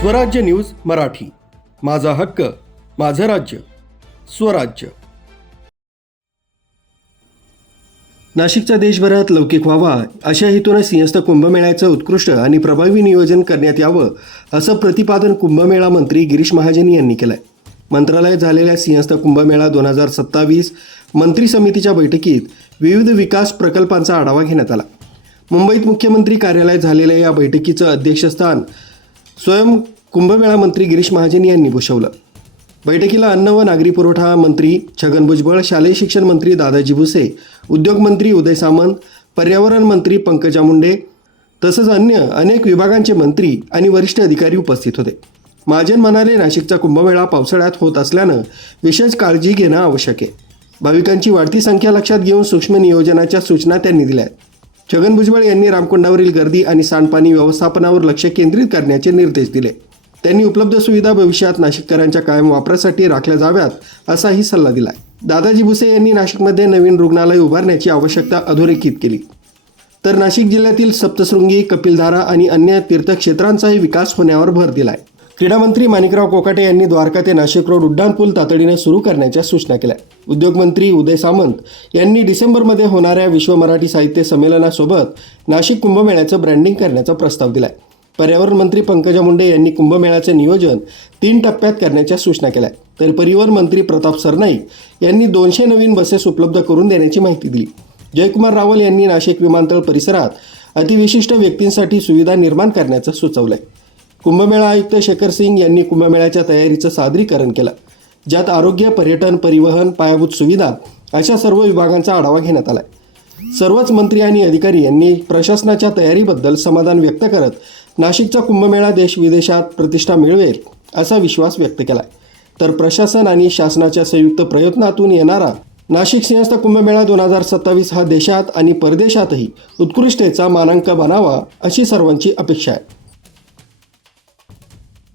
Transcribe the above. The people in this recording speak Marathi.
स्वराज्य न्यूज मराठी. माझा हक्क माझं राज्य स्वराज्य. नाशिकचा देशभरात लौकिक व्हावा अशा हेतूनं सिंहस्थ कुंभमेळ्याचं उत्कृष्ट आणि प्रभावी नियोजन करण्यात यावं असं प्रतिपादन कुंभमेळा मंत्री गिरीश महाजन यांनी केलं आहे मंत्रालयात झालेल्या सिंहस्थ कुंभमेळा दोन हजार सत्तावीस मंत्री समितीच्या बैठकीत विविध विकास प्रकल्पांचा आढावा घेण्यात आला. मुंबईत मुख्यमंत्री कार्यालयात झालेल्या या बैठकीचं अध्यक्षस्थान स्वयं कुंभमेळा मंत्री गिरीश महाजन यांनी भूषवलं. बैठकीला अन्न व नागरी पुरवठा मंत्री छगन भुजबळ शालेय शिक्षण मंत्री दादाजी भुसे उद्योगमंत्री उदय सामंत पर्यावरण मंत्री पंकजा मुंडे तसंच अन्य अनेक विभागांचे मंत्री आणि वरिष्ठ अधिकारी उपस्थित होते. महाजन म्हणाले नाशिकचा कुंभमेळा पावसाळ्यात होत असल्यानं विशेष काळजी घेणं आवश्यक आहे. भाविकांची वाढती संख्या लक्षात घेऊन सूक्ष्म नियोजनाच्या सूचना त्यांनी दिल्या आहेत. छगन भुजबळ यांनी रामकुंडावरील गर्दी आणि सांडपाणी व्यवस्थापनावर लक्ष केंद्रित करण्याचे निर्देश दिले. त्यांनी उपलब्ध सुविधा भविष्यात नाशिककरांच्या कायम वापरासाठी राखल्या जाव्यात असाही सल्ला दिलाय. दादाजी भुसे यांनी नाशिकमध्ये नवीन रुग्णालय उभारण्याची आवश्यकता अधोरेखित केली. तर नाशिक जिल्ह्यातील सप्तशृंगी कपिलधारा आणि अन्य तीर्थक्षेत्रांचाही विकास होण्यावर भर दिलाय. क्रीडामंत्री माणिकराव कोकाटे यांनी द्वारका ते नाशिक रोड उड्डाणपूल तातडीने सुरू करण्याच्या सूचना केल्या. उद्योगमंत्री उदय सामंत यांनी डिसेंबरमध्ये होणाऱ्या विश्व मराठी साहित्य संमेलनासोबत नाशिक कुंभमेळ्याचं ब्रँडिंग करण्याचा प्रस्ताव दिलाय. पर्यावरण मंत्री पंकजा मुंडे यांनी कुंभमेळ्याचे नियोजन तीन टप्प्यात करण्याच्या सूचना केल्या. तर परिवहन मंत्री प्रताप सरनाईक यांनी दोनशे नवीन बसेस उपलब्ध करून देण्याची माहिती दिली. जयकुमार रावल यांनी नाशिक विमानतळ परिसरात अतिविशिष्ट व्यक्तींसाठी सुविधा निर्माण करण्याचं सुचवलं आहे कुंभमेळा आयुक्त शेखर सिंग यांनी कुंभमेळ्याच्या तयारीचं सादरीकरण केलं ज्यात आरोग्य पर्यटन परिवहन पायाभूत सुविधा अशा सर्व विभागांचा आढावा घेण्यात आलाय. सर्वच मंत्री आणि अधिकारी यांनी प्रशासनाच्या तयारीबद्दल समाधान व्यक्त करत नाशिकचा कुंभमेळा देश विदेशात प्रतिष्ठा मिळवेल असा विश्वास व्यक्त केलाय. तर प्रशासन आणि शासनाच्या संयुक्त प्रयत्नातून येणारा नाशिक सिंहस्थ कुंभमेळा दोन हजार सत्तावीस हा देशात आणि परदेशातही उत्कृष्टतेचा मानांक बनावा अशी सर्वांची अपेक्षा आहे.